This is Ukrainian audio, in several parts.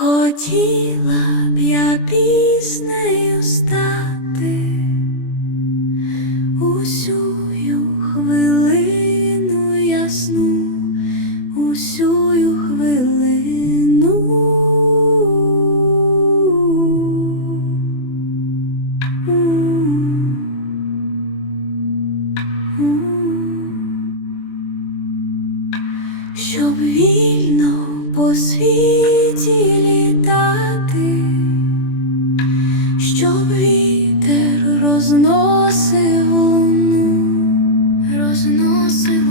Хотіла б я піснею стати усю хвилину ясну, усю хвилину. Щоб вільно по світі літати, щоб вітер розносив луну, розносив.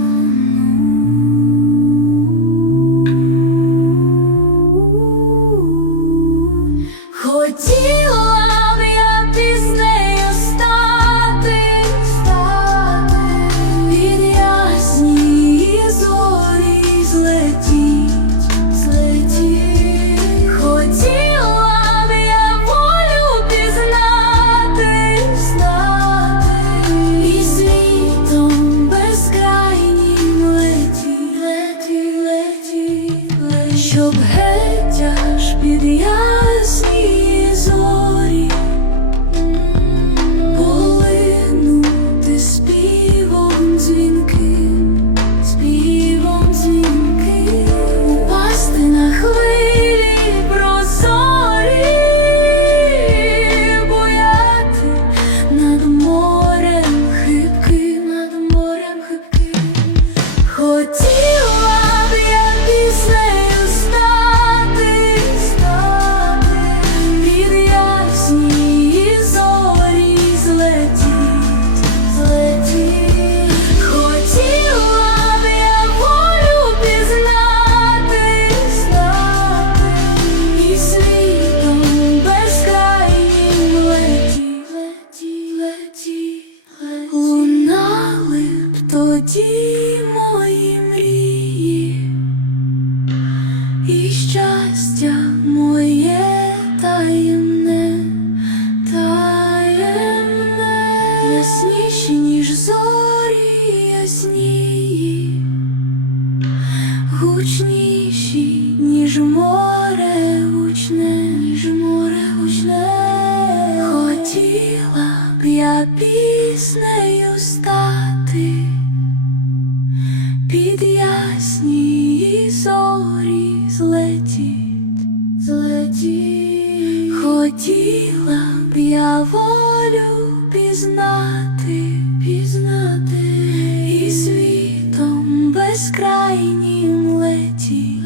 Хотіла геть аж під ясні зорі тоді мої мрії, і щастя моє таємне, таємне, ясніші, ніж зорі яснії, гучніші, ніж море гучне, ніж море гучне. Хотіла б я піснею стати Хотіла б я волю пізнати, пізнати і світом безкрайнім летіти.